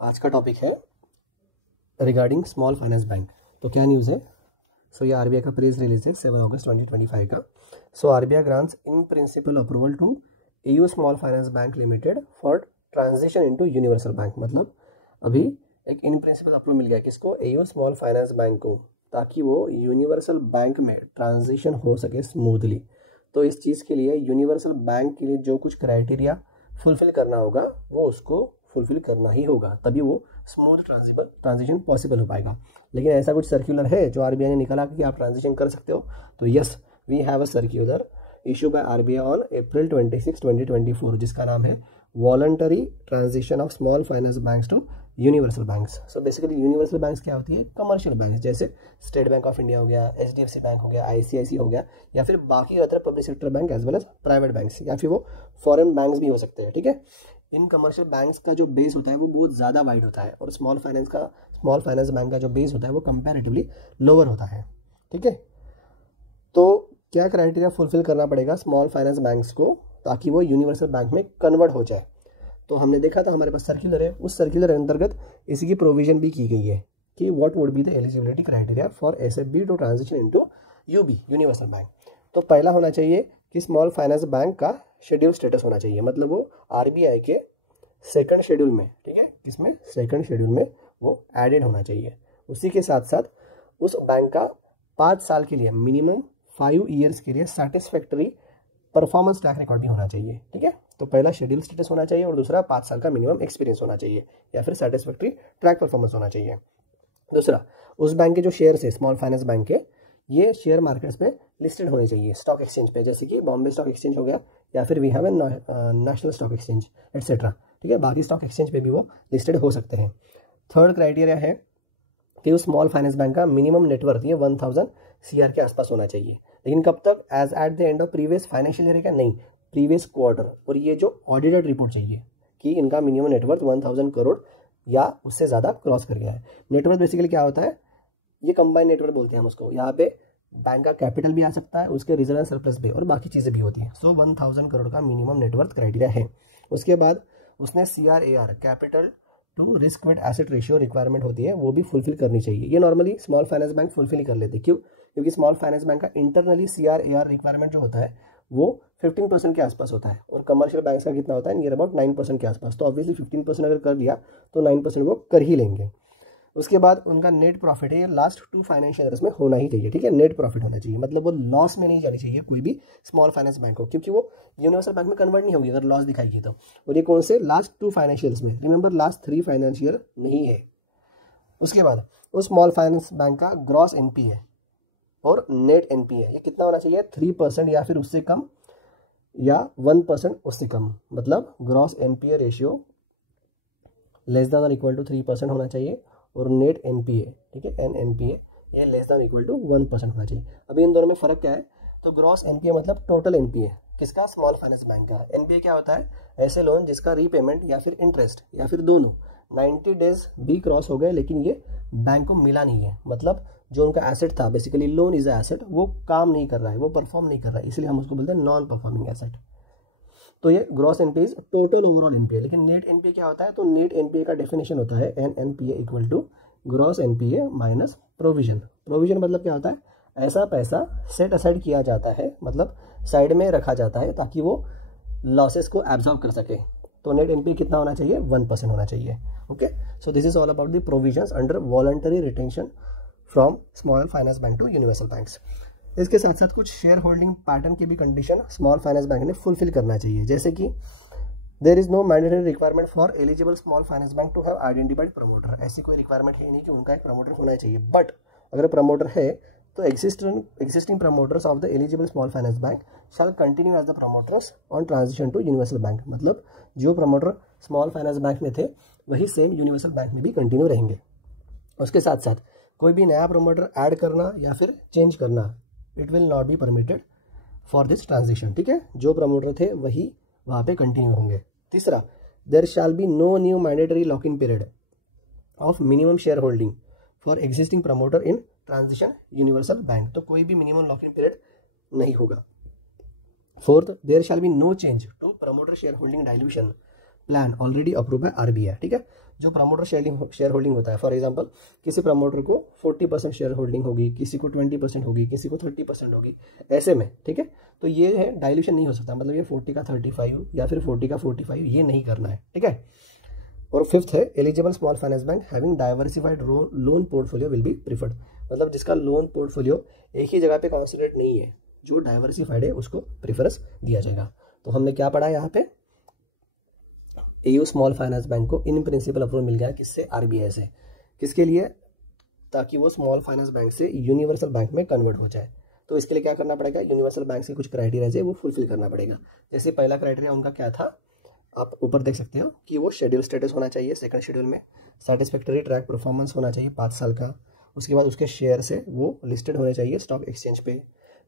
आज का टॉपिक है रिगार्डिंग स्मॉल फाइनेंस बैंक। तो क्या न्यूज़ है? सो ये आरबीआई का प्रेस रिलीज है 7 अगस्त 2025 का। So RBI grants in principle approval to AU small finance bank limited for transition into universal bank. मतलब अभी एक इन प्रिंसिपल अप्रूवल मिल गया किसको? एयू स्मॉल फाइनेंस बैंक को, ताकि वो यूनिवर्सल बैंक में ट्रांजिशन हो सके स्मूथली। तो इस चीज़ के लिए यूनिवर्सल बैंक के लिए जो कुछ क्राइटेरिया फुलफिल करना होगा वो उसको फुलफिल करना ही होगा, तभी वो स्मूथ ट्रांजिशन पॉसिबल हो पाएगा। लेकिन ऐसा कुछ सर्कुलर है जो आरबीआई ने निकाला कि आप ट्रांजिशन कर सकते हो? तो yes, we have a circular issue by RBI on April 26, 2024, जिसका नाम है voluntary transition of small finance banks to universal banks. So basically universal banks क्या होती है? कमर्शियल बैंक, जैसे स्टेट बैंक ऑफ इंडिया हो गया, एचडीएफसी बैंक हो गया, आईसीआईसी हो गया, या फिर बाकी other public sector bank as well as private banks, या फिर वो फॉरेन बैंक्स भी हो सकते हैं। ठीक है, इन कमर्शियल बैंक्स का जो बेस होता है वो बहुत ज़्यादा वाइड होता है, और स्मॉल फाइनेंस बैंक का जो बेस होता है वो कंपैरेटिवली लोअर होता है। ठीक है, तो क्या क्राइटेरिया फुलफिल करना पड़ेगा स्मॉल फाइनेंस बैंक्स को ताकि वो यूनिवर्सल बैंक में कन्वर्ट हो जाए? तो हमने देखा था हमारे पास सर्कुलर है, उस सर्कुलर अंतर्गत इसी की प्रोविजन भी की गई है कि what would be the eligibility criteria for SFB to transition into UB universal bank. तो पहला होना चाहिए कि स्मॉल फाइनेंस बैंक का शेड्यूल स्टेटस होना चाहिए, मतलब वो आरबीआई के सेकंड शेड्यूल में, ठीक है, किसमें? सेकंड शेड्यूल में वो एडेड होना चाहिए। उसी के साथ साथ उस बैंक का 5 साल के लिए मिनिमम 5 ईयर्स के लिए सेटिस्फैक्टरी परफॉर्मेंस ट्रैक रिकॉर्ड भी होना चाहिए। ठीक है, तो पहला शेड्यूल स्टेटस होना चाहिए और दूसरा 5 साल का मिनिमम एक्सपीरियंस होना चाहिए या फिर सेटिस्फैक्टरी ट्रैक परफॉर्मेंस होना चाहिए। दूसरा, उस बैंक के जो शेयर्स है स्मॉल फाइनेंस बैंक के, ये शेयर मार्केट्स पे लिस्टेड होने चाहिए स्टॉक एक्सचेंज पे, जैसे कि बॉम्बे स्टॉक एक्सचेंज हो गया, या फिर we have a national stock exchange etcetera. ठीक है, बाकी स्टॉक एक्सचेंज पे भी वो लिस्टेड हो सकते हैं। थर्ड क्राइटेरिया है कि उस स्मॉल फाइनेंस बैंक का मिनिमम नेटवर्थ ये 1000 CR के आसपास होना चाहिए। लेकिन कब तक? As at the end of previous financial year का नहीं, प्रीवियस क्वार्टर। और ये जो ऑडिटेड रिपोर्ट चाहिए कि इनका मिनिमम नेटवर्थ 1000 करोड़ या उससे ज़्यादा क्रॉस कर गया है। नेटवर्थ बेसिकली क्या होता है? ये कंबाइन नेटवर्थ बोलते हैं हम उसको। यहाँ पे बैंक का कैपिटल भी आ सकता है, उसके रिजर्व एंड सरप्लस भी, और बाकी चीज़ें भी होती हैं। सो 1000 करोड़ का मिनिमम नेटवर्थ क्राइटेरिया है। उसके बाद उसने CRAR, capital to risk weight asset ratio requirement होती है, वो भी फुलफिल करनी चाहिए। ये normally small finance bank fulfil ही कर लेते हैं। क्यों? क्योंकि स्मॉल फाइनेंस बैंक का इंटरनली CRAR रिक्वायरमेंट जो होता है वो 15% के आसपास होता है, और कमर्शियल बैंक का कितना होता है? नियर अबाउट 9% के आसपास। तो ऑब्वियसली 15% अगर कर दिया तो 9% वो कर ही लेंगे। उसके बाद उनका नेट प्रॉफिट है, ये लास्ट 2 फाइनेंशियल ईयर्स में होना ही चाहिए। ठीक है, नेट प्रॉफिट होना चाहिए, मतलब वो लॉस में नहीं जानी चाहिए कोई भी स्मॉल फाइनेंस बैंक हो, क्योंकि वो यूनिवर्सल बैंक में कन्वर्ट नहीं होगी अगर लॉस दिखाएगी तो। और ये कौन से? लास्ट 2 फाइनेंशियल ईयर्स में, रिमेंबर लास्ट 3 फाइनेंशियल ईयर नहीं है। उसके बाद उस स्मॉल फाइनेंस बैंक का ग्रॉस NPA और नेट NPA ये कितना होना चाहिए? 3% या फिर उससे कम, या 1% उससे कम। मतलब gross NPA ratio less than और इक्वल टू 3% होना चाहिए, और नेट NPA, ठीक है, NNPA ये लेस देन इक्वल टू 1% होना चाहिए। अभी इन दोनों में फ़र्क क्या है? तो ग्रॉस NPA मतलब टोटल NPA किसका? स्मॉल फाइनेंस बैंक का। NPA क्या होता है? ऐसे लोन जिसका रीपेमेंट या फिर इंटरेस्ट या फिर दोनों 90 डेज भी क्रॉस हो गए लेकिन ये बैंक को मिला नहीं है, मतलब जो उनका एसेट था, बेसिकली लोन इज एसेट, वो काम नहीं कर रहा है, वो परफॉर्म नहीं कर रहा है, इसलिए हम उसको बोलते हैं नॉन परफॉर्मिंग एसेट। तो ये gross NPA is total overall NPA। लेकिन नेट NPA क्या होता है? तो नेट NPA का डेफिनेशन होता है NNPA equal to gross NPA minus provision. Provision मतलब क्या होता है? ऐसा पैसा सेट असाइड किया जाता है, मतलब साइड में रखा जाता है ताकि वो लॉसेस को एब्जॉर्ब कर सके। तो नेट NPA कितना होना चाहिए? 1% होना चाहिए। Okay, so this is all about the provisions under voluntary retention from small finance bank to universal banks. इसके साथ साथ कुछ शेयर होल्डिंग पैटर्न की भी कंडीशन स्मॉल फाइनेंस बैंक ने फुलफिल करना चाहिए, जैसे कि there is no mandatory requirement for eligible small finance bank to have identified promoter. ऐसी कोई रिक्वायरमेंट है नहीं कि उनका एक प्रमोटर होना चाहिए, बट अगर प्रमोटर है तो existing promoters of the eligible small finance bank shall continue as the promoters on transition to universal bank। मतलब जो प्रमोटर स्मॉल फाइनेंस बैंक में थे वही सेम यूनिवर्सल बैंक में भी कंटिन्यू रहेंगे। उसके साथ साथ कोई भी नया प्रमोटर ऐड करना या फिर चेंज करना, it will not be permitted for this transition. ठीक है, जो प्रमोटर थे वही वहाँ पे कंटिन्यू होंगे। तीसरा, there shall be no new mandatory lock in period of minimum share holding for existing promoter in transition universal bank. तो कोई भी मिनिमम लॉक इन पीरियड नहीं होगा। Fourth, there shall be no change to promoter share holding dilution plan already approve by RBI, ठीक है। जो promoter share holding होता है, फॉर एग्जांपल किसी प्रमोटर को 40% शेयर होल्डिंग होगी, किसी को 20% होगी, किसी को 30% होगी, ऐसे में, ठीक है। तो ये है डाइल्यूशन नहीं हो सकता, मतलब ये 40 का 35 या फिर 40 का 45 ये नहीं करना है, ठीक है। और फिफ्थ है eligible small finance bank having diversified loan portfolio will be preferred, मतलब जिसका लोन पोर्टफोलियो एक ही जगह पे कॉन्सेंट्रेट नहीं है, जो डाइवर्सिफाइड है उसको प्रेफरेंस दिया जाएगा। तो हमने क्या पढ़ा यहाँ पे, एयू स्मॉल फाइनेंस बैंक को इन प्रिंसिपल अप्रूवल मिल गया, किससे, आरबीआई से। किसके लिए, ताकि वो स्मॉल फाइनेंस बैंक से यूनिवर्सल बैंक में कन्वर्ट हो जाए। तो इसके लिए क्या करना पड़ेगा, यूनिवर्सल बैंक से कुछ क्राइटेरिया है वो फुलफिल करना पड़ेगा। जैसे पहला क्राइटेरिया उनका क्या था, आप ऊपर देख सकते हो कि वो शेड्यूल स्टेटस होना चाहिए, सेकंड शेड्यूल में सेटिस्फैक्टरी ट्रैक परफॉर्मेंस होना चाहिए 5 साल का। उसके बाद उसके शेयर से वो लिस्टेड होने चाहिए स्टॉक एक्सचेंज पे।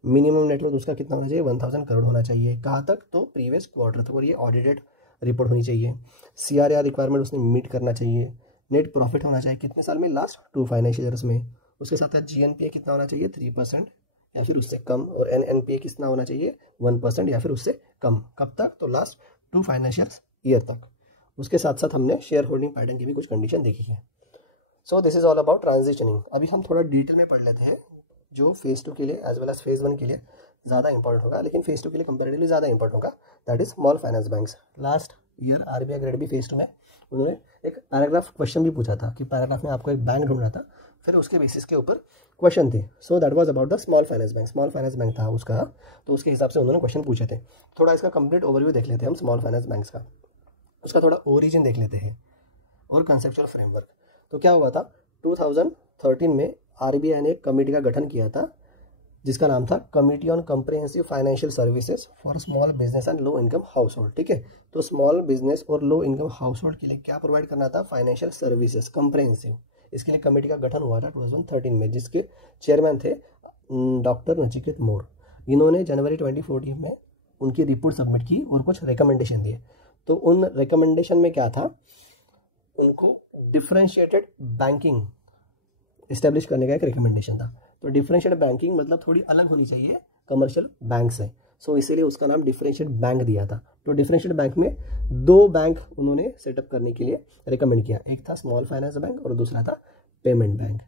मिनिमम नेटवर्थ उसका कितना होना चाहिए, 1000 करोड़ होना चाहिए। कहाँ तक, तो प्रीवियस क्वार्टर तक, और ये ऑडिटेड रिपोर्ट होनी चाहिए। सीआरआर रिक्वायरमेंट उसने मीट करना चाहिए। नेट प्रॉफिट होना चाहिए कितने साल में, लास्ट 2 फाइनेंशियल ईयर्स में। उसके साथ साथ जीएनपीए कितना होना चाहिए, 3% या फिर उससे कम, और एनएनपीए कितना होना चाहिए, 1% या फिर उससे कम। कब तक, तो लास्ट 2 फाइनेंशियल ईयर तक। उसके साथ साथ हमने शेयर होल्डिंग पैटर्न की भी कुछ कंडीशन देखी है। सो this is all about transitioning. अभी हम थोड़ा डिटेल में पढ़ लेते हैं, जो फेज 2 के लिए एज वेल एज फेज 1 के लिए ज़्यादा इंपॉर्टेंट होगा, लेकिन फेज 2 के लिए कंपेरेटिवली ज़्यादा इंपॉर्टेंट होगा, that is small finance banks. Last year RBI grade B phase 2 में उन्होंने एक पैराग्राफ क्वेश्चन भी पूछा था कि पैराग्राफ में आपको एक बैंक ढूंढना था, फिर उसके बेसिस के ऊपर क्वेश्चन थे। So that was about the small finance bank. Small finance bank था उसका, तो उसके हिसाब से उन्होंने क्वेश्चन पूछे थे। थोड़ा इसका कंप्लीट ओवरव्यू देख लेते हैं हम स्मॉल फाइनेंस बैंक्स का, उसका थोड़ा ओरिजिन देख लेते हैं और कंसेप्चुअल फ्रेमवर्क। तो क्या हुआ था, 2013 में आरबीआई ने एक कमेटी का गठन किया था, जिसका नाम था committee on comprehensive financial services for small business and low income house hold, ठीक है। तो स्मॉल बिजनेस और लो इनकम हाउस होल्ड के लिए क्या प्रोवाइड करना था, फाइनेंशियल सर्विसेज कम्प्रिहेंसिव। इसके लिए कमेटी का गठन हुआ था 2013 में, जिसके चेयरमैन थे डॉक्टर नचिकेत मोर। इन्होंने जनवरी 2014 में उनकी रिपोर्ट सबमिट की और कुछ रिकमेंडेशन दिए। तो उन रिकमेंडेशन में क्या था, उनको डिफरेंशिएटेड बैंकिंग इस्टेब्लिश करने का एक रिकमेंडेशन था। तो डिफरेंशिएटेड बैंकिंग मतलब थोड़ी अलग होनी चाहिए कमर्शियल बैंक से, सो इसीलिए उसका नाम डिफरेंशिएटेड बैंक दिया था। तो डिफरेंशिएटेड बैंक में 2 बैंक उन्होंने सेटअप करने के लिए रिकमेंड किया, एक था स्मॉल फाइनेंस बैंक और दूसरा था पेमेंट बैंक,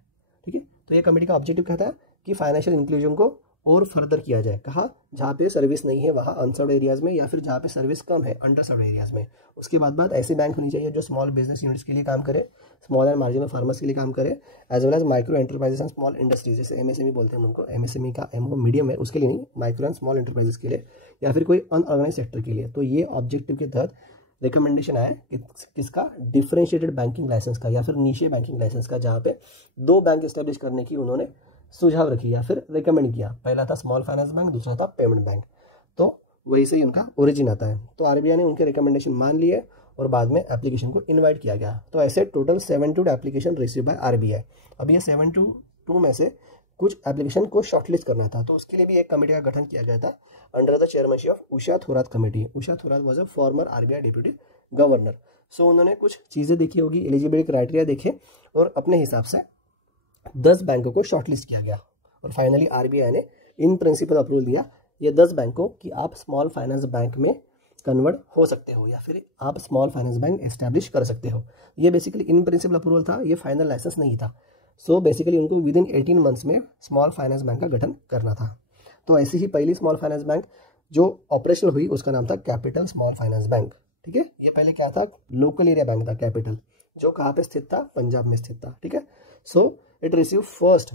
ठीक है। तो ये कमेटी का ऑब्जेक्टिव क्या था कि फाइनेंशियल इंक्लूजन को और फर्दर किया जाए। कहाँ, जहाँ पे सर्विस नहीं है वहाँ अनसर्व्ड एरियाज में, या फिर जहाँ पे सर्विस कम है अंडर सर्व्ड एरियाज में। उसके बाद ऐसी बैंक होनी चाहिए जो स्मॉल बिजनेस यूनिट्स के लिए काम करे, स्मॉल एंड मार्जिनल फार्मर्स के लिए काम करे, as well as micro enterprises and small industries, जैसे एमएसएमई बोलते हैं उनको। एमएसएमई का एम वो मीडियम है, उसके लिए नहीं, माइक्रो एंड स्मॉल एंटरप्राइजेस के लिए, या फिर कोई अनऑर्गेनाइज सेक्टर के लिए। तो ये ऑब्जेक्टिव के तहत रिकमेंडेशन आया किसका, डिफरेंशिएटेड बैंकिंग लाइसेंस का या फिर नीशे बैंकिंग लाइसेंस का, जहाँ पे 2 बैंक एस्टेब्लिश करने की उन्होंने सुझाव रखी या फिर रिकमेंड किया। पहला था स्मॉल फाइनेंस बैंक, दूसरा था पेमेंट बैंक। तो वही से ही उनका ओरिजिन आता है। तो आरबीआई ने उनके रिकमेंडेशन मान लिए और बाद में एप्लीकेशन को इनवाइट किया गया। तो ऐसे total 72 application receive by RBI. अब ये 72 में से कुछ एप्लीकेशन को शॉर्टलिस्ट करना था, तो उसके लिए भी एक कमेटी का गठन किया गया था under the chairmanship of Usha Thorat committee. Usha Thorat was a former RBI deputy governor. So उन्होंने कुछ चीज़ें देखी होगी, एलिजिबिलिटी क्राइटेरिया देखे और अपने हिसाब से 10 बैंकों को शॉर्टलिस्ट किया गया और फाइनली आरबीआई ने इन प्रिंसिपल अप्रूवल दिया ये 10 बैंकों कि आप स्मॉल फाइनेंस बैंक में कन्वर्ट हो सकते हो या फिर आप स्मॉल फाइनेंस बैंक एस्टैब्लिश कर सकते हो। ये बेसिकली इन प्रिंसिपल अप्रूवल था, ये फाइनल लाइसेंस नहीं था। सो बेसिकली उनको विद इन 18 मंथ्स में स्मॉल फाइनेंस बैंक का गठन करना था। तो ऐसी ही पहली स्मॉल फाइनेंस बैंक जो ऑपरेशनल हुई उसका नाम था कैपिटल स्मॉल फाइनेंस बैंक, ठीक है। ये पहले क्या था, लोकल एरिया बैंक था कैपिटल, जो कहाँ पे स्थित था, पंजाब में स्थित था, ठीक है। So it receive first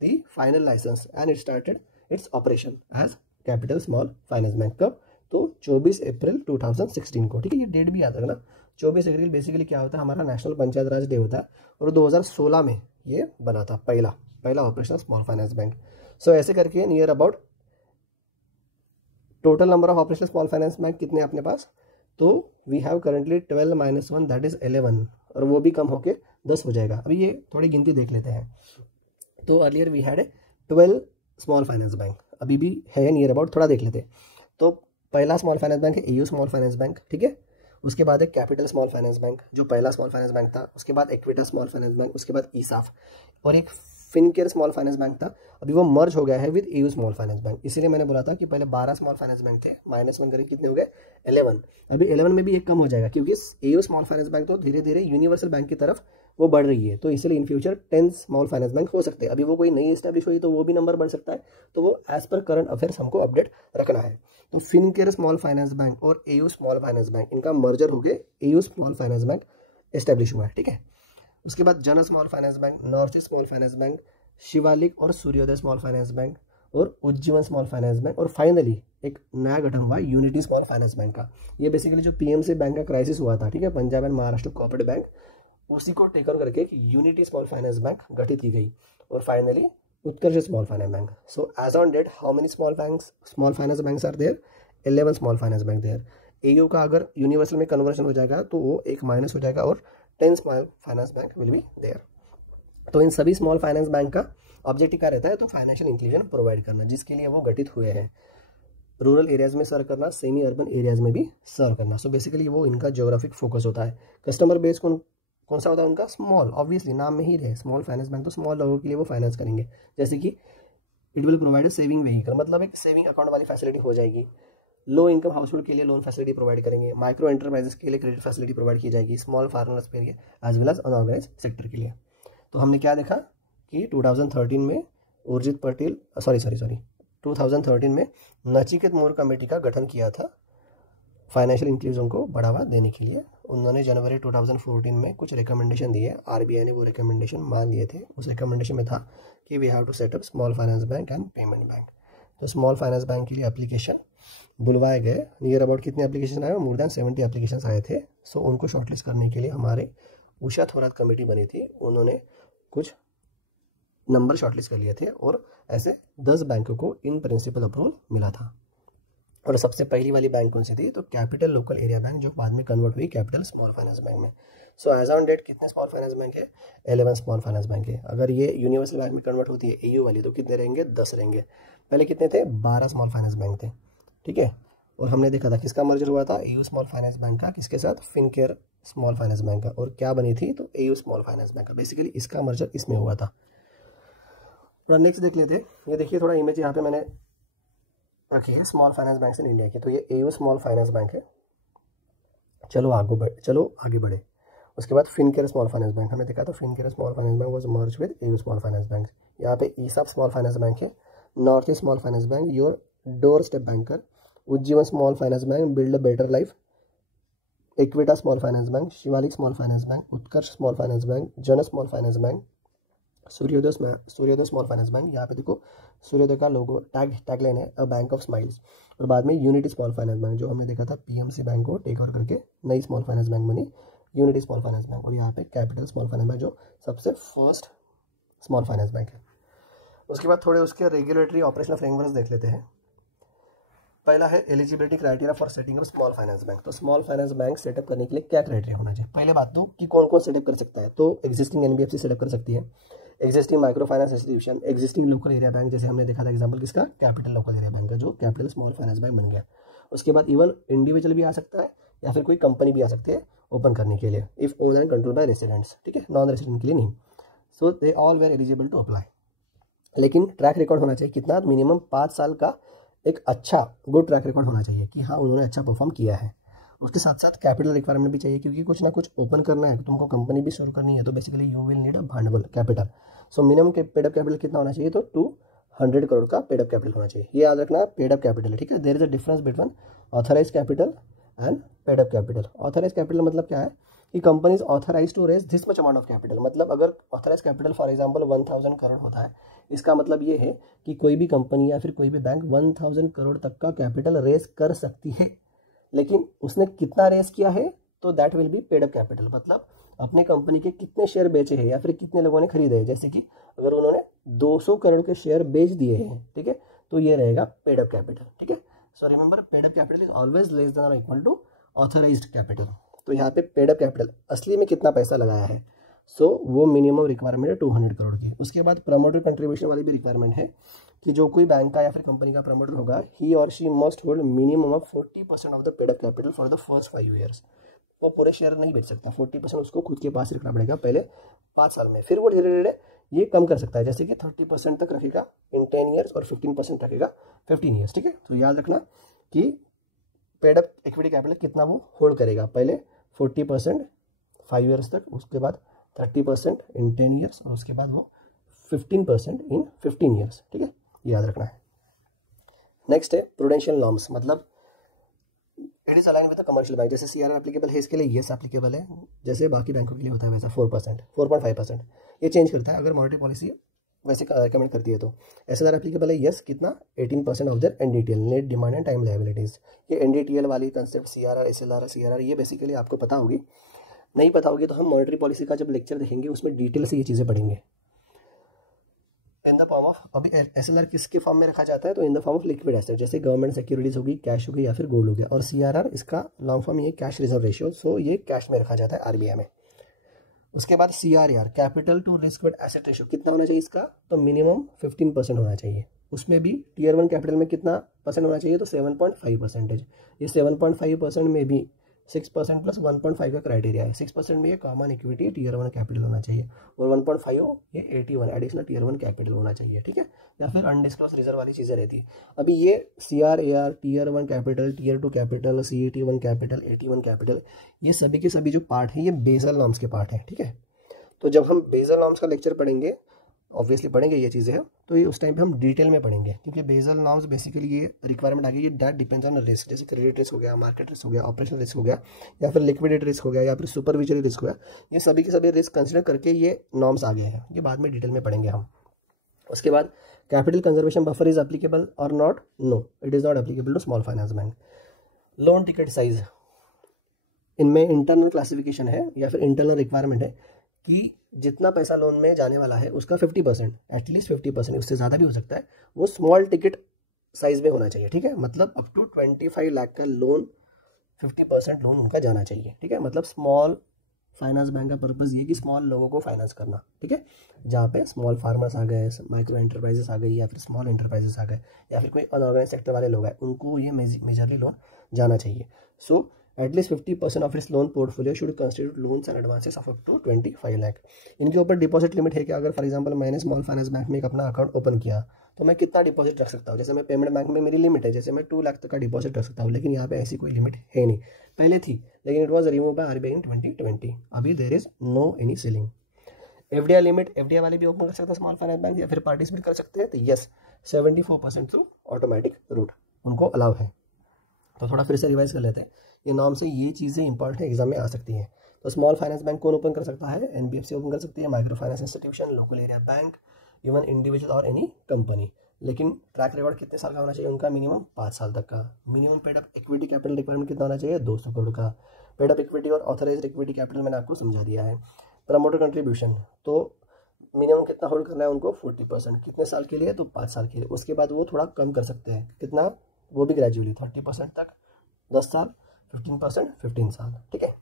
the final licence and it started its operation as capital small finance bank. कब, तो 24 अप्रैल 2016 को, ठीक है। ये डेट भी याद रखना, 24 अप्रैल बेसिकली क्या होता है, हमारा नेशनल पंचायत राज डे होता है और 2016 में ये बना था पहला ऑपरेशन स्मॉल फाइनेंस बैंक। सो ऐसे करके near about total number of operational small finance bank कितने अपने पास, तो we have currently 12 - 1 that is 11, और वो भी कम होके 10 हो जाएगा। अभी ये थोड़ी गिनती देख लेते हैं। तो earlier we had 12 small finance bank, अभी भी है नियर अबाउट, थोड़ा देख लेते हैं। तो पहला स्मॉल फाइनेंस बैंक है एयू स्मॉल फाइनेंस बैंक, ठीक है। उसके बाद एक कैपिटल स्मॉल फाइनेंस बैंक जो पहला स्मॉल फाइनेंस बैंक था, उसके बाद इक्विटा स्मॉल फाइनेंस बैंक, उसके बाद ईसाफ, और एक फिनकेयर स्मॉल फाइनेंस बैंक था, अभी वो मर्ज हो गया है with AU small finance bank. इसीलिए मैंने बोला था कि पहले 12 स्मॉल फाइनेंस बैंक थे, -1 करके कितने हो गए 11। अभी 11 में भी एक कम हो जाएगा क्योंकि एयू स्मॉल फाइनेंस बैंक तो धीरे धीरे यूनिवर्सल बैंक की तरफ वो बढ़ रही है, तो इसलिए in future 10 small finance bank हो सकते हैं। अभी वो कोई नई इस्टेब्लिश हुई तो वो भी नंबर बढ़ सकता है, तो वो एज पर करंट अफेयर्स हमको अपडेट रखना है। तो फिनकेयर स्मॉल फाइनेंस बैंक और एयू स्मॉल फाइनेंस बैंक इनका मर्जर हो गया, AU small finance bank establish हुआ है, ठीक है। उसके बाद जन small finance bank, north east small finance bank, Shivalik और सूर्योदय स्मॉल फाइनेंस बैंक और उज्जीवन स्मॉल फाइनेंस बैंक, और फाइनली एक नया गठन हुआ यूनिटी स्मॉल फाइनेंस बैंक का। ये बेसिकली जो पीएमसी बैंक का क्राइसिस हुआ था, ठीक है, Punjab and Maharashtra cooperative bank, उसी को टेक ओवर करके यूनिटी स्मॉल फाइनेंस बैंक गठित की गई, और finally Utkarsh small finance bank. So as on date how many small finance banks are there? 11 small finance bank there. AU का अगर यूनिवर्सल में कन्वर्जन हो जाएगा तो वो एक माइनस हो जाएगा और 10 small finance bank will be there. तो इन सभी स्मॉल फाइनेंस बैंक का ऑब्जेक्टिव क्या रहता है? तो फाइनेंशियल इंक्लूजन प्रोवाइड करना, जिसके लिए वो गठित हुए हैं। रूरल एरियाज में सर्व करना, सेमी अर्बन एरियाज में भी सर्व करना। सो बेसिकली वो इनका ज्योग्राफिक फोकस होता है। कस्टमर बेस कौन सा होता है उनका? स्मॉल, ऑब्वियसली नाम में ही रहे स्मॉल फाइनेंस बैंक, तो स्मॉल लोगों के लिए वो फाइनेंस करेंगे। जैसे कि it will provide saving vehicle, मतलब एक सेविंग अकाउंट वाली फैसिलिटी हो जाएगी। लो इनकम हाउसहोल्ड के लिए लोन फैसिलिटी प्रोवाइड करेंगे। माइक्रो एंटरप्राइजेस के लिए क्रेडिट फैसिलिटी प्रोवाइड की जाएगी। स्मॉल फार्मर्स के लिए as well as unorganise sector के लिए। तो हमने क्या देखा कि 2013 में उर्जित पटेल 2013 में नचिकेत मोर कमेटी का गठन किया था फाइनेंशियल इंक्लूजन को बढ़ावा देने के लिए। उन्होंने जनवरी 2014 में कुछ रिकमेंडेशन दिए, आरबीआई ने वो रिकमेंडेशन मान लिए थे। उस रिकमेंडेशन में था कि we have to set up small finance bank and payment bank. तो स्मॉल फाइनेंस बैंक के लिए एप्लीकेशन बुलवाए गए। नियर अबाउट कितने एप्लीकेशन आए? मोर देन 70 एप्लीकेशन आए थे। सो उनको शॉर्टलिस्ट करने के लिए हमारे उषा थोरात कमेटी बनी थी, उन्होंने कुछ नंबर शॉर्टलिस्ट कर लिए थे और ऐसे 10 बैंकों को इन प्रिंसिपल अप्रूवल मिला था। और सबसे पहली वाली बैंक कौन सी थी? तो कैपिटल लोकल एरिया बैंक, जो बाद में कन्वर्ट हुई कैपिटल स्मॉल फाइनेंस बैंक में। सो एज ऑन डेट कितने स्मॉल फाइनेंस बैंक है? 11 स्मॉल फाइनेंस बैंक है। अगर ये यूनिवर्सल बैंक में कन्वर्ट होती है एयू वाली, तो कितने रहेंगे? 10 रहेंगे। पहले कितने थे? 12 स्मॉल फाइनेंस बैंक थे, ठीक है। और हमने देखा था किसका मर्जर हुआ था? एयू स्मॉल फाइनेंस बैंक का किसके साथ? फिनकेयर स्मॉल फाइनेंस बैंक का। और क्या बनी थी? तो एयू स्मॉल फाइनेंस बैंक का। बेसिकली इसका मर्जर इसमें हुआ था। थोड़ा नेक्स्ट देख लेते। ये देखिए थोड़ा इमेज यहाँ पे मैंने रखी है small finance bank in India की। तो ये एयू स्मॉल फाइनेंस बैंक है। चलो आगे बढ़े। उसके बाद फिनकेयर स्मॉल फाइनेंस बैंक हमने देखा था। Fincare small finance bank was merge with AU small finance bank. यहाँ पे ईसाप स्मॉल फाइनेंस बैंक है, north east small finance bank, your door step banker, Ujjivan small finance bank, build a better life, इक्विटा small finance bank, Shivalik small finance bank, Utkarsh small finance bank, जन small finance bank, सूर्योदय small finance bank. यहाँ पे देखो सूर्योदय का लोगो tagline है a bank of smiles. और बाद में यूनिटी स्मॉल फाइनेंस बैंक, जो हमने देखा था पीएमसी बैंक को टेक ओवर करके नई स्मॉल फाइनेंस बैंक बनी यूनिटी स्मॉल फाइनेंस बैंक। और यहाँ पे कैपिटल स्मॉल फाइनेंस बैंक जो सबसे फर्स्ट स्मॉल फाइनेंस बैंक है। उसके बाद थोड़े उसके रेगुलेटरी ऑपरेशनल फ्रेमवर्क्स देख लेते हैं। पहला है eligibility criteria for setting up small finance bank. तो स्मॉल फाइनेंस बैंक सेटअप करने के लिए क्या क्राइटेरिया होना चाहिए? पहले बात तो कि कौन कौन सेटअप कर सकता है। तो एग्जिस्टिंग एनबीएफसी सेटअप कर सकती है, existing micro finance institution, existing local area bank, जैसे हमने देखा था एग्जांपल किसका? कैपिटल लोकल एरिया बैंक का, जो कैपिटल स्मॉल फाइनेंस बैंक बन गया। उसके बाद इवन इंडिविजुअल भी आ सकता है या फिर कोई कंपनी भी आ सकती है ओपन करने के लिए, if own and control by residents, ठीक है, नॉन रेसिडेंट के लिए नहीं। So they all were eligible to apply. लेकिन ट्रैक रिकॉर्ड होना चाहिए कितना? मिनिमम 5 साल का एक अच्छा गुड ट्रैक रिकॉर्ड होना चाहिए कि हाँ उन्होंने अच्छा परफॉर्म किया है। उसके साथ साथ कैपिटल रिक्वायरमेंट भी चाहिए, क्योंकि कुछ ना कुछ ओपन करना है, तुमको कंपनी भी शुरू करनी है, तो basically you will need a भांडवल capital. So minimum paid up capital कितना होना चाहिए? तो 200 करोड़ का पेड अप कैपिटल होना चाहिए। ये याद रखना, पेड अप कैपिटल, ठीक है। There is a difference between authorise capital and paid up capital. Authorise capital मतलब क्या है कि company is authorise to raise this much amount of capital. मतलब अगर authorise capital for example 1000 crore होता है, इसका मतलब ये है कि कोई भी कंपनी या फिर कोई भी बैंक 1000 करोड़ तक का कैपिटल रेज कर सकती है। लेकिन उसने कितना रेस किया है? तो that will be paid up capital. मतलब अपनी कंपनी के कितने शेयर बेचे हैं या फिर कितने लोगों ने खरीदे हैं। जैसे कि अगर उन्होंने 200 करोड़ के शेयर बेच दिए हैं, ठीक है, तो ये रहेगा पेड अप कैपिटल, ठीक है। So remember, paid up capital is always less than और इक्वल टू ऑथराइज्ड कैपिटल। तो यहाँ पे पेड अप कैपिटल असली में कितना पैसा लगाया है, सो वो मिनिमम रिक्वायरमेंट है 200 करोड़ की। उसके बाद प्रमोटर कंट्रीब्यूशन वाली भी रिक्वायरमेंट है कि जो कोई बैंक का या फिर कंपनी का प्रमोटर होगा, ही और she must hold minimum of 40% of the paid up capital for the first 5 years. वो पूरे शेयर नहीं बेच सकता, 40% उसको खुद के पास रखना पड़ेगा पहले 5 साल में। फिर वो धीरे धीरे ये कम कर सकता है, जैसे कि 30% तक रखेगा इन 10 ईयर्स और 15% रखेगा 15 ईयर्स। ठीक है, तो याद रखना कि पेड अप इक्विटी कैपिटल कितना वो होल्ड करेगा, पहले 40% 5 ईयर्स तक, उसके बाद 30% इन 10 ईयर्स और उसके बाद वो 15% इन 15 ईयर्स। ठीक है, याद रखना है। नेक्स्ट है प्रूडेंशियल नॉर्म्स, मतलब it is align with the commercial bank. जैसे सीआरआर एप्लीकेबल है इसके लिए, यस एप्लीकेबल है, जैसे बाकी बैंकों के लिए होता है वैसा 4%, 4.5%। ये चेंज करता है अगर मॉनेटरी पॉलिसी वैसे रिकमेंड करती है। तो एसएलआर एप्लीकेबल है, यस कितना 18% of their NDTL, net demand and time liabilities. ये एनडीटीएल वाली कंसेप्ट सीआरआर एसएलआर सीआरआर ये बेसिकली आपको पता होगी, नहीं पता होगी तो हम मॉनेटरी पॉलिसी का जब लेक्चर देखेंगे उसमें डिटेल से ये चीज़ें पढ़ेंगे। इन द फॉर्म ऑफ, अभी एसएलआर किसके फॉर्म में रखा जाता है, तो in the form of liquid asset, जैसे गवर्नमेंट सिक्योरिटीज होगी, कैश होगी या फिर गोल्ड हो गया। और सीआरआर इसका लॉन्ग फॉर्म ये कैश रिजर्व रेशियो, सो ये कैश में रखा जाता है आरबीआई में। उसके बाद CRR capital to risk weight asset ratio कितना होना चाहिए इसका, तो मिनिमम 15% होना चाहिए। उसमें भी टीयर 1 कैपिटल में कितना परसेंट होना चाहिए, तो 7.5%। ये 7.5% में भी 6% प्लस 1.5 का क्राइटेरिया है। 6% में ये कॉमन इक्विटी टीयर 1 कैपिटल होना चाहिए और 1.5 ये 81 एडिशनल टीयर 1 कैपिटल होना चाहिए। ठीक है, या फिर अनडिस्क्लोज रिजर्व वाली चीज़ें रहती है। अभी ये CRR tier 1 capital, tier 2 capital, CET1 capital, 81 capital, ये सभी के सभी जो पार्ट है ये बेसल नॉर्म्स के पार्ट हैं। ठीक है, तो जब हम बेसल नॉर्म्स का लेक्चर पढ़ेंगे, ऑब्वियसली पढ़ेंगे ये चीज़ें हैं, तो ये उस टाइम पे हम डिटेल में पढ़ेंगे, क्योंकि बेसल नॉर्म्स बेसिकली ये रिक्वायरमेंट आ गई, ये दैट डिपेंड्स ऑन रिस्क, जैसे क्रेडिट रिस्क हो गया, मार्केट रिस्क हो गया, ऑपरेशनल रिस्क हो गया, या फिर लिक्विडिटी रिस्क हो गया, या फिर सुपरविजरी रिस्क हो गया। ये सभी के सभी रिस्क कंसिडर करके ये नॉर्म्स आ गए हैं, ये बाद में डिटेल में पढ़ेंगे हम। उसके बाद capital conservation buffer is applicable और not, no it is not applicable to small finance bank. Loan ticket size, इनमें इंटरनल क्लासिफिकेशन है या फिर इंटरनल रिक्वायरमेंट है कि जितना पैसा लोन में जाने वाला है उसका 50%, एटलीस्ट 50%, उससे ज़्यादा भी हो सकता है, वो स्मॉल टिकट साइज में होना चाहिए। ठीक है, मतलब अप टू 25 लाख का लोन 50% लोन उनका जाना चाहिए। ठीक है, मतलब स्मॉल फाइनेंस बैंक का पर्पज़ ये कि स्मॉल लोगों को फाइनेंस करना। ठीक है, जहाँ पे स्मॉल फार्मर्स आ गए, माइक्रो एंटरप्राइजेस आ गई, या फिर स्मॉल एंटरप्राइजेस आ गए, या फिर कोई अनऑर्गेनाइज सेक्टर वाले लोग हैं, उनको ये मेजरली लोन जाना चाहिए। सो at least 50% of its loan portfolio should constitute loans and advances of up to 25 lakh. इनके ऊपर डिपॉजिट लिमिट है कि अगर फॉर एग्जांपल मैंने स्मॉल फाइनेंस बैंक में एक अपना अकाउंट ओपन किया तो मैं कितना डिपॉजिट रख सकता हूँ। जैसे मैं पेमेंट बैंक में मेरी लिमिट है, जैसे मैं 2 लाख तक का डिपॉजिट रख सकता हूँ, लेकिन यहाँ पे ऐसी कोई लिमिट है नहीं, पहले थी लेकिन it was remove by RBI in 2020। अभी there is no any ceiling. FDI limit, FDI वाले भी ओपन कर सकते हैं स्मॉल फाइनेंस बैंक, या फिर पार्टिसिपेट कर सकते हैं, तो यस 74% थ्रू ऑटोमेटिक रूट उनको अलाउ है। तो थोड़ा फिर से रिवाइज कर लेते हैं, ये नाम से ये चीज़ें इंपॉर्टेंट एग्जाम में आ सकती हैं। तो स्मॉल फाइनेंस बैंक कौन ओपन कर सकता है, एनबीएफसी ओपन कर सकती है, micro finance institution, local area bank, even individual और एनी कंपनी। लेकिन ट्रैक रिकॉर्ड कितने साल का होना चाहिए उनका, मिनिमम 5 साल तक का। Minimum paid up equity capital requirement कितना होना चाहिए, 200 करोड़ का। पेड अप इक्विटी और ऑथराइज्ड इक्विटी कैपिटल मैंने आपको समझा दिया है। प्रमोटर कंट्रीब्यूशन, तो मिनिमम कितना होल्ड करना है उनको, 40%। कितने साल के लिए, तो 5 साल के लिए। उसके बाद वो थोड़ा कम कर सकते हैं, कितना, वो भी ग्रेजुअली 30% तक 10 साल, 15% 15 साल। ठीक है,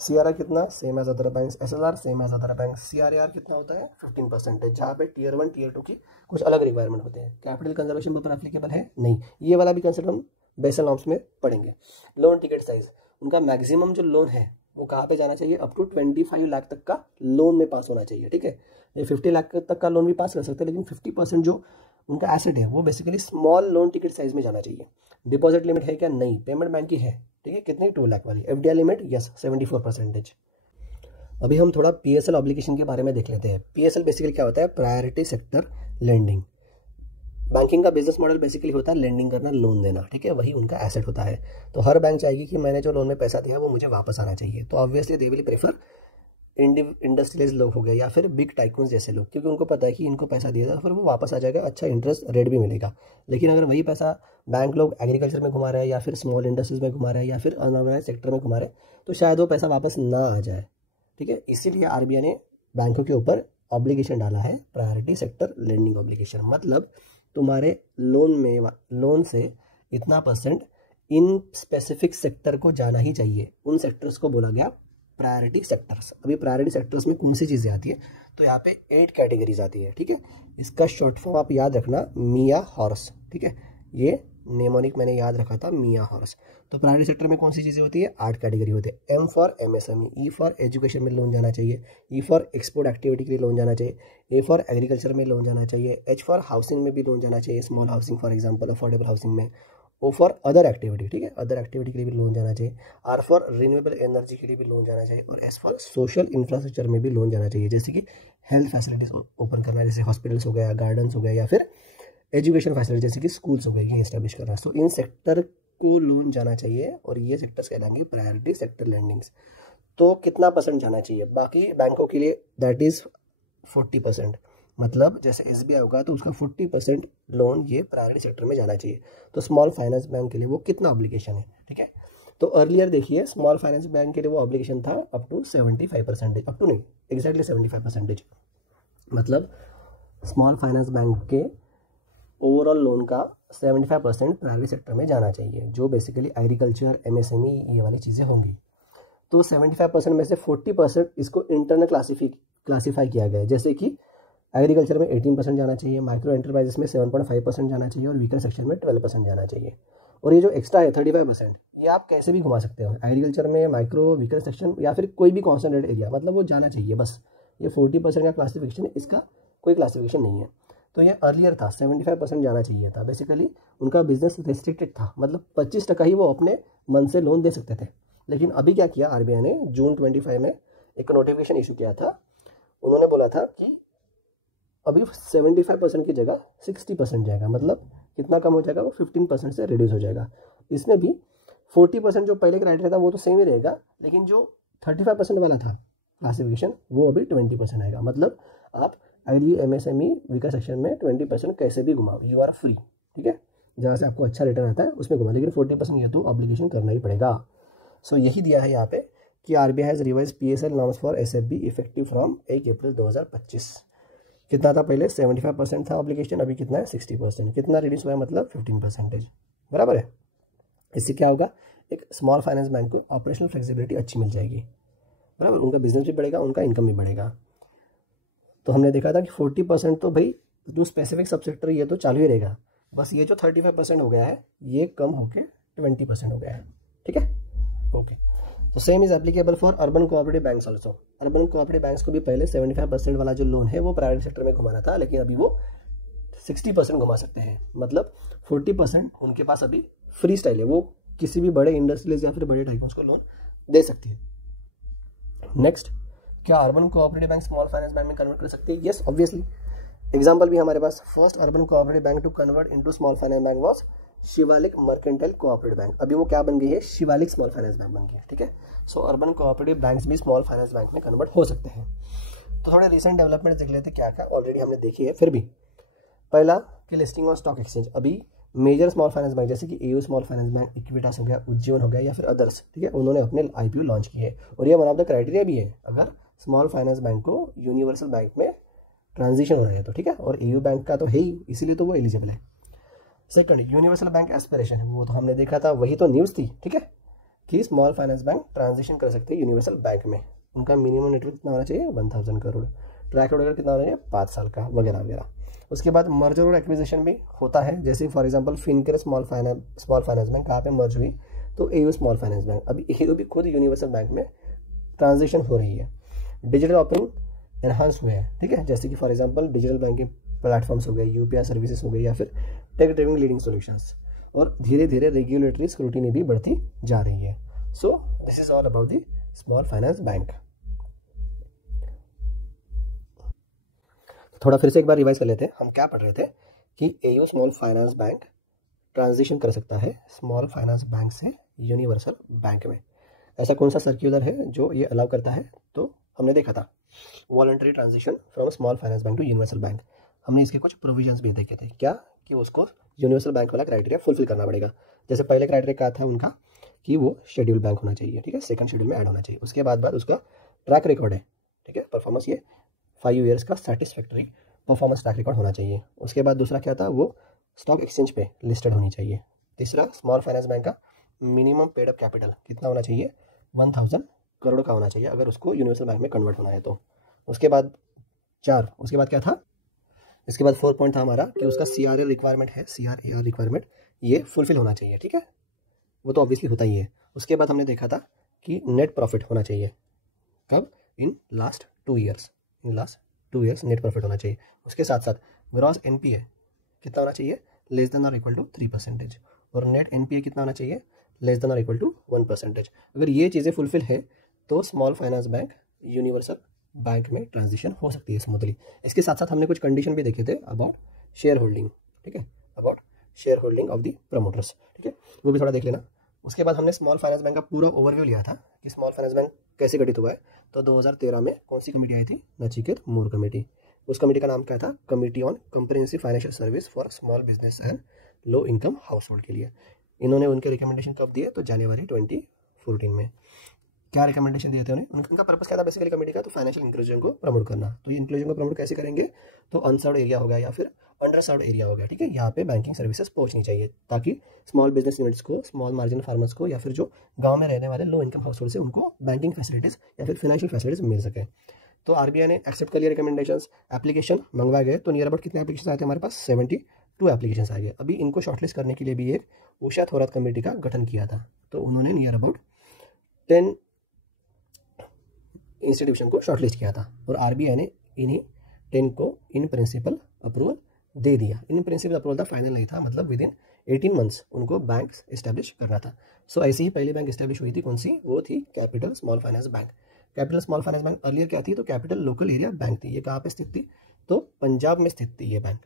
सीआरआर कितना, same as other banks, SLR same as other bank. CRR कितना होता है, 15%, जहाँ पे टीयर 1 टीयर 2 की कुछ अलग रिक्वायरमेंट होते हैं। कैपिटल कंजर्वेशन बफर एप्लीकेबल है नहीं, ये वाला भी कंसेप्ट हम बेसल नॉर्म्स में पढ़ेंगे। लोन टिकट साइज, उनका मैक्सिमम जो लोन है वो कहाँ पे जाना चाहिए, अप टू 25 लाख तक का लोन में पास होना चाहिए। ठीक है, ये 50 लाख तक का लोन भी पास कर सकते हैं, लेकिन 50% जो उनका एसेट है वो basically small loan ticket size में जाना चाहिए। डिपॉजिट लिमिट है क्या, नहीं, पेमेंट बैंक की है। ठीक है, कितनी, 2 लाख वाली। FDI limit, yes 74%। अभी हम थोड़ा पीएसएल ऑब्लिगेशन के बारे में देख लेते हैं। पीएसएल बेसिकली क्या होता है, प्रायोरिटी सेक्टर लेंडिंग। बैंकिंग का बिजनेस मॉडल बेसिकली होता है लेंडिंग करना, लोन देना। ठीक है, वही उनका एसेट होता है। तो हर बैंक चाहेगी कि मैंने जो लोन में पैसा दिया वो मुझे वापस आना चाहिए। तो obviously they will prefer industrialise लोग हो गए या फिर बिग टाइकून्स जैसे लोग, क्योंकि उनको पता है कि इनको पैसा दिया था फिर वो वापस आ जाएगा, अच्छा इंटरेस्ट रेट भी मिलेगा। लेकिन अगर वही पैसा बैंक लोग एग्रीकल्चर में घुमा रहे हैं, या फिर स्मॉल इंडस्ट्रीज में घुमा रहे हैं, या फिर अनऑर्गेनाइज सेक्टर में घुमा रहे हैं, तो शायद वो पैसा वापस ना आ जाए। ठीक है, इसीलिए आरबीआई ने बैंकों के ऊपर ऑब्लिगेशन डाला है, प्रायोरिटी सेक्टर लेंडिंग ऑब्लिगेशन। मतलब तुम्हारे लोन से इतना परसेंट इन स्पेसिफिक सेक्टर को जाना ही चाहिए। उन सेक्टर्स को बोला गया प्रायोरिटी सेक्टर्स। अभी प्रायोरिटी सेक्टर्स में कौन सी चीज़ें आती है, तो यहाँ पे 8 कैटेगरीज आती है। ठीक है, इसका शॉर्ट फॉर्म आप याद रखना, मिया हॉर्स। ठीक है, ये नेमोनिक मैंने याद रखा था मिया हॉर्स। तो प्राइवेट सेक्टर में कौन सी चीज़ें होती है, 8 कैटेगरी होते हैं। M for MSME, E for education में लोन जाना चाहिए, ई फॉर एक्सपोर्ट एक्टिविटी के लिए लोन जाना चाहिए, ए फॉर एग्रीकल्चर में लोन जाना चाहिए, एच फॉर हाउसिंग में भी लोन जाना चाहिए, small housing for example affordable housing में, ओ फॉर अदर एक्टिविटी, ठीक है, अदर एक्टिविटी के लिए भी लोन जाना चाहिए, आर फॉर रिन्यूएबल एनर्जी के लिए भी लोन जाना चाहिए, और एस फॉर सोशल इंफ्रास्ट्रक्चर में भी लोन जाना चाहिए, जैसे कि हेल्थ फैसिलिटीज ओपन करना, जैसे हॉस्पिटल्स हो गया, गार्डन्स हो गया, या फिर एजुकेशन फैसिलिटी जैसे कि स्कूल्स हो गए, ये इस्टेब्लिश करना। सो इन सेक्टर को लोन जाना चाहिए और ये सेक्टर्स कहलाएंगे प्रायोरिटी सेक्टर लैंडिंग्स। तो कितना परसेंट जाना चाहिए, बाकी बैंकों के लिए दैट इज 40%, मतलब जैसे एसबीआई होगा तो उसका 40% लोन ये प्रायोरिटी सेक्टर में जाना चाहिए। तो स्मॉल फाइनेंस बैंक के लिए वो कितना ऑब्लिगेशन है, ठीक है। तो अर्लियर देखिए स्मॉल फाइनेंस बैंक के लिए वो ऑब्लिगेशन था अप टू 75%, अप टू नहीं एग्जैक्टली 75%, मतलब स्मॉल फाइनेंस बैंक के ओवरऑल लोन का 75% प्राइवेट सेक्टर में जाना चाहिए, जो बेसिकली एग्रीकल्चर, एमएसएमई ये वाली चीज़ें होंगी। तो 75% में से 40% इसको इंटरनल क्लासीफाई किया गया है, जैसे कि एग्रीकल्चर में 18% जाना चाहिए, माइक्रो एंटरप्राइजेस में 7.5% जाना चाहिए, और वीकर सेक्शन में 12% जाना चाहिए। और ये जो एक्स्ट्रा है 35%, ये आप कैसे भी घुमा सकते हो, एग्रीकल्चर में माइक्रो, वीकर सेक्शन या फिर कोई भी कॉन्सेंट्रेटेड एरिया, मतलब वो जाना चाहिए बस। ये 40% का क्लासिफिकेशन है, इसका कोई क्लासिफिकेशन नहीं है। तो ये अर्लियर था, 75% जाना चाहिए था। बेसिकली उनका बिजनेस रेस्ट्रिक्टेड था, मतलब 25% ही वो अपने मन से लोन दे सकते थे। लेकिन अभी क्या किया आरबीआई ने, जून 25 में एक नोटिफिकेशन इशू किया था। उन्होंने बोला था कि अभी 75% की जगह 60% जाएगा, मतलब कितना कम हो जाएगा, वो 15% से रिड्यूस हो जाएगा। इसमें भी 40% जो पहले क्राइटेरिया था वो तो सेम ही रहेगा, लेकिन जो 35% वाला था क्लासिफिकेशन वो अभी 20% आएगा। मतलब आप एग्री, एमएसएमई, वीकर सेक्शन में 20% कैसे भी घुमाओ, यू आर फ्री, ठीक है, जहाँ से आपको अच्छा रिटर्न आता है उसमें घुमाओ, लेकिन 40% ये तो ऑब्लिगेशन करना ही पड़ेगा। सो यही दिया है यहाँ पे कि RBI has revise PSL norms for SFB effective from 1 अप्रैल 2025। कितना था पहले, 75% था ऑब्लिगेशन, अभी कितना है 60%। कितना रिड्यूस हुआ है, मतलब 15%, बराबर है। इससे क्या होगा, एक स्मॉल फाइनेंस बैंक को ऑपरेशनल फ्लेक्सिबिलिटी अच्छी मिल जाएगी, बराबर, उनका बिजनेस भी बढ़ेगा, उनका इनकम भी बढ़ेगा। तो हमने देखा था कि 40% तो भाई जो स्पेसिफिक सब सेक्टर ये तो चालू ही रहेगा, बस ये जो 35% हो गया है ये कम होके 20% हो गया है, ठीक है, ओके। तो same is applicable for urban cooperative banks also. Urban cooperative banks को भी पहले 75% वाला जो लोन है वो प्राइवेट सेक्टर में घुमाना था, लेकिन अभी वो 60% घुमा सकते हैं, मतलब 40% उनके पास अभी फ्री स्टाइल है, वो किसी भी बड़े इंडस्ट्रियल्स या फिर बड़े टाइकून्स को लोन दे सकती है। नेक्स्ट, क्या urban cooperative bank small finance bank में कन्वर्ट कर सकती है? Yes, obviously. एग्जांपल भी हमारे पास, first urban cooperative bank to convert into small finance bank was Shivalik mercantile cooperative bank. अभी वो क्या बन गई है, शिवालिक स्मॉल फाइनेंस बैंक बन गई है, ठीक है। सो अर्बन कोऑपरेटिव बैंक्स भी स्मॉल फाइनेंस बैंक में कन्वर्ट हो सकते हैं। तो थोड़े रिसेंट डेवलपमेंट देख लेते हैं क्या क्या, ऑलरेडी हमने देखी है, फिर भी। पहला कि लिस्टिंग ऑन स्टॉक एक्सचेंज। अभी मेजर स्मॉल फाइनेंस बैंक जैसे कि AU small finance bank, Equitas हो गया, उज्जीवन हो गया, या फिर अदर्स, ठीक है, उन्होंने अपने आईपीओ लॉन्च किए हैं। और ये वन ऑफ द क्राइटेरिया भी है अगर स्मॉल फाइनेंस बैंक को यूनिवर्सल बैंक में ट्रांजिशन हो रहा है तो, ठीक है। और एयू बैंक का तो है ही, इसीलिए तो वो एलिजिबल है। सेकंड, यूनिवर्सल बैंक एस्पिरेशन, वो तो हमने देखा था, वही तो न्यूज़ थी, ठीक है, कि स्मॉल फाइनेंस बैंक ट्रांजिशन कर सकते हैं यूनिवर्सल बैंक में। उनका मिनिमम नेटवर्क कितना होना चाहिए, 1000 करोड़, ट्रैक रिकॉर्ड कितना होना चाहिए, 5 साल का, वगैरह वगैरह। उसके बाद मर्जर और एक्विजिशन भी होता है, जैसे for example Fincare small finance bank कहाँ पे मर्ज हुई, तो एयू स्मॉल फाइनेंस बैंक। अभी एयू भी खुद यूनिवर्सल बैंक में ट्रांजिशन हो रही है। डिजिटल ऑफरिंग एनहांस हुए हैं, ठीक है, जैसे कि for example digital banking platforms हो गए, यूपीआई सर्विसेज हो गई, या फिर टेक ड्रिविंग लीडिंग सॉल्यूशंस। और धीरे धीरे रेगुलेटरी स्क्रूटिनी भी बढ़ती जा रही है। सो this is all about the small finance bank. थोड़ा फिर से एक बार रिवाइज कर लेते हैं, हम क्या पढ़ रहे थे कि AU small finance bank transition कर सकता है स्मॉल फाइनेंस बैंक से यूनिवर्सल बैंक में। ऐसा कौन सा सर्क्यूलर है जो ये अलाउ करता है, तो हमने देखा था voluntary transition from small finance bank to universal bank. हमने इसके कुछ प्रोविजंस भी देखे थे, क्या कि उसको यूनिवर्सल बैंक वाला क्राइटेरिया फुलफिल करना पड़ेगा। जैसे पहले क्राइटेरिया क्या था उनका कि वो शेड्यूल बैंक होना चाहिए, ठीक है, सेकंड शेड्यूल में ऐड होना चाहिए। उसके बाद उसका ट्रैक रिकॉर्ड है, ठीक है, परफॉर्मेंस, ये 5 ईयर्स का सेटिस्फैक्टरी परफॉर्मेंस ट्रैक रिकॉर्ड होना चाहिए। उसके बाद दूसरा क्या था, वो स्टॉक एक्सचेंज पे लिस्टेड होनी चाहिए। तीसरा, स्मॉल फाइनेंस बैंक का मिनिमम पेड अप कैपिटल कितना होना चाहिए, 1000 करोड़ का होना चाहिए अगर उसको यूनिवर्सल बैंक में कन्वर्ट होना है तो। उसके बाद उसके बाद क्या था, इसके बाद 4 पॉइंट था हमारा कि उसका CRA रिक्वायरमेंट है, CRAR रिक्वायरमेंट, ये फुलफिल होना चाहिए, ठीक है, वो तो ऑब्वियसली होता ही है। उसके बाद हमने देखा था कि नेट प्रॉफिट होना चाहिए, कब, in last 2 years, in last 2 years net profit होना चाहिए। उसके साथ साथ ग्रॉस एनपीए कितना होना चाहिए, लेस देन और इक्वल टू 3%, और नेट एनपीए कितना होना चाहिए, लेस देन और इक्वल टू 1%। अगर ये चीज़ें फुलफिल है तो small finance bank universal bank में ट्रांजिशन हो सकती है स्मूथली। इसके साथ साथ हमने कुछ कंडीशन भी देखे थे अबाउट शेयर होल्डिंग, ठीक है, about share holding of the promoters, ठीक है, वो भी थोड़ा देख लेना। उसके बाद हमने स्मॉल फाइनेंस बैंक का पूरा ओवरव्यू लिया था कि स्मॉल फाइनेंस बैंक कैसे गठित हुआ है। तो 2013 में कौन सी कमेटी आई थी, नचिकेत मूर कमेटी। उस कमेटी का नाम क्या था, committee on comprehensive financial service for small business and low income house hold के लिए। इन्होंने उनके रिकमेंडेशन कब दिए, तो जनवरी 2014 में। क्या रिकमेंडेशन दिए थे उन्हें, उनका पर्पस क्या था बेसिकली कमेटी का, तो फाइनेंशियल इंक्लूजन को प्रमोट करना। तो ये इंक्लूजन को प्रमोट कैसे करेंगे, तो अनसर्व्ड एरिया हो गया या फिर अंडर सर्व्ड एरिया हो गया, ठीक है, यहाँ पे बैंकिंग सर्विसेज पहुंचनी चाहिए ताकि स्मॉल बिजनेस यूनिट्स को, स्मॉल मार्जिन फार्मर्स को, या फिर जो गांव में रहने वाले लो इनकम हाउस होल्ड से उनको बैंकिंग फैसिलिटीज या फिर फाइनेंशियल फैसिलिटीज मिल सके। तो आरबीआई ने एक्सेप्ट कर लिया रिकमेंडेशंस, एप्लीकेशन मंगवाए गए। तो नियर अबाउट कितने एप्लीकेशन आए थे हमारे पास, 72 एप्लीकेशन आ गए। अभी इनको शॉर्टलिस्ट करने के लिए भी एक उषा थोरात कमेटी का गठन किया था। तो उन्होंने नियर अबाउट 10 इंस्टीट्यूशन को शॉर्टलिस्ट किया था और आरबीआई ने इन्हीं 10 को इन प्रिंसिपल अप्रूवल दे दिया। इन प्रिंसिपल अप्रूवल था, फाइनल नहीं था, मतलब विद इन 18 मंथ्स उनको बैंक इस्टेब्लिश करना था। सो ऐसी ही पहली बैंक इस्टेब्लिश हुई थी, कौन सी, वो थी capital small finance bank. Capital small finance bank earlier क्या थी, तो कैपिटल लोकल एरिया बैंक थी। ये कहाँ पे स्थित थी, तो पंजाब में स्थित थी ये बैंक,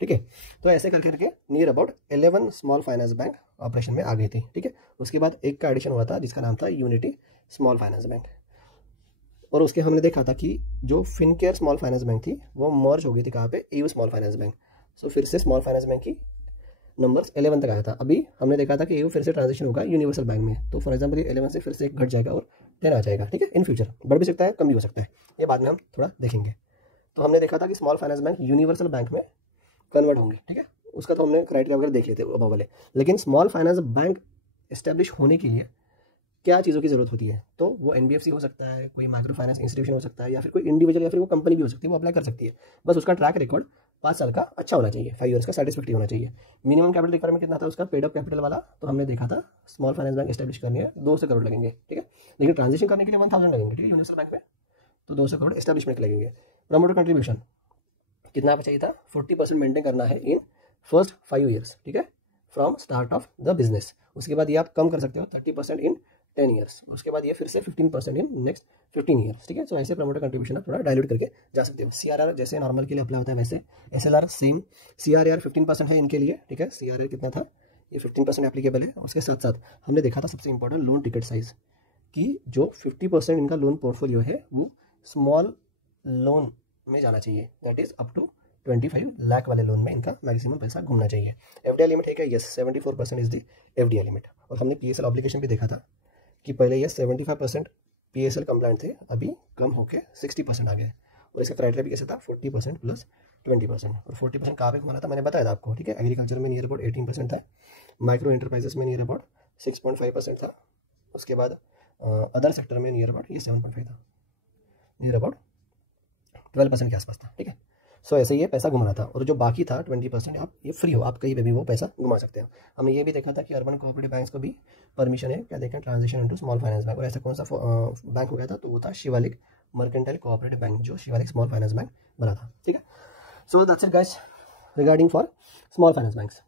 ठीक है। तो ऐसे करके near about 11 small finance bank operation में आ गई थी, ठीक है। उसके बाद एक का एडिशन हुआ था जिसका नाम था यूनिटी स्मॉल फाइनेंस बैंक, और उसके हमने देखा था कि जो फिनकेयर स्मॉल फाइनेंस बैंक थी वो मर्ज हो गई थी कहाँ पे, एयू स्मॉल फाइनेंस बैंक। सो फिर से स्मॉल फाइनेंस बैंक की नंबर्स 11 तक आया था। अभी हमने देखा था कि एयू फिर से ट्रांजिशन होगा यूनिवर्सल बैंक में। तो फॉर एग्जांपल ये 11 से फिर से एक घट जाएगा और 10 आ जाएगा, ठीक है। इन फ्यूचर बढ़ भी सकता है, कम भी हो सकता है, ये बाद में हम थोड़ा देखेंगे। तो हमने देखा था कि small finance bank universal bank में कन्वर्ट होंगे, ठीक है। उसका तो हमने क्राइटेरिया वगैरह देख लेते अब वाले। लेकिन स्मॉल फाइनेंस बैंक एस्टेब्लिश होने के लिए क्या चीज़ों की जरूरत होती है, तो वो एनबीएफसी हो सकता है, कोई माइक्रो फाइनेंस इंस्टीट्यूशन हो सकता है, या फिर कोई इंडिविजुअल या फिर वो कंपनी भी हो सकती है, वो अप्लाई कर सकती है। बस उसका ट्रैक रिकॉर्ड 5 साल का अच्छा होना चाहिए, 5 ईयर्स का सेटिस्फैक्टरी होना चाहिए। मिनिमम कैपिटल रिक्वायरमेंट कितना था उसका, पेड अप कैपिटल वाला, तो हमने देखा था स्मॉल फाइनेंस बैंक एस्टेब्लिश करनी है 200 करोड़ लगेंगे, ठीक है। लेकिन ट्रांजेक्शन करने के लिए 1000 लगेंगे, ठीक है, यूनिवर्सल बैंक में, तो 200 करोड़ एस्टेब्लिशमेंट लगेंगे। प्रमोटर कंट्रीब्यूशन कितना चाहिए था, 40% मेंटेन करना है इन फर्स्ट 5 ईयर्स, ठीक है, from start of the business. उसके बाद ये आप कम कर सकते हो 30% इन 10 ईयर्स। उसके बाद ये फिर से 15% इन नेक्स्ट 15 ईयर्स, ठीक है। सो ऐसे प्रमोटर कंट्रीब्यूशन आप थोड़ा डायल्यूट करके जा सकते हो। सीआरआर जैसे नॉर्मल के लिए अप्लाई होता है वैसे एसएलआर सेम, सीआरआर 15% है इनके लिए, ठीक है। सीआरआर कितना था, ये 15% एप्लीकेबल है। उसके साथ साथ हमने देखा था सबसे इंपॉर्टेंट लोन टिकट साइज, कि जो 50% इनका लोन पोर्टफोलियो है वो स्मॉल लोन में जाना चाहिए, that is up to 25 lakh वाले लोन में इनका मैक्सिमम पैसा घूमना चाहिए। एफडीआई लिमिट है क्या, yes 74% is the FDI limit. और हमने पीएसएल ऑब्लिगेशन भी देखा था कि पहले ये 75% पीएसएल कंप्लाइंट थे, अभी कम होकर 60% आ गए। और इसका क्राइटेरिया भी कैसे था, 40% प्लस 20%। और 40% कहाँ पे घुमाना था मैंने बताया था आपको, ठीक है। एग्रीकल्चर में नियर अबाउट 18% था, माइक्रो एंटरप्राइजेस में नियर अबाउट 6.5% था। उसके बाद अदर सेक्टर में नियर अबाउट ये 7.5 था, नियर अबाउट 12% के आसपास था, ठीक है। सो ऐसे ये पैसा घुमाना था, और जो बाकी था 20% आप ये फ्री हो, आप कहीं पे भी वो पैसा घुमा सकते हो। हमने ये भी देखा था कि अर्बन कोऑपरेटिव बैंक्स को भी परमिशन है, क्या देखते हैं, transition into small finance bank. और ऐसा कौन सा बैंक हो गया था, तो वो था शिवालिक मर्केंटाइल कोऑपरेटिव बैंक, जो शिवालिक स्मॉल फाइनेंस बैंक बना था, ठीक है। So that's it guys regarding for small finance banks.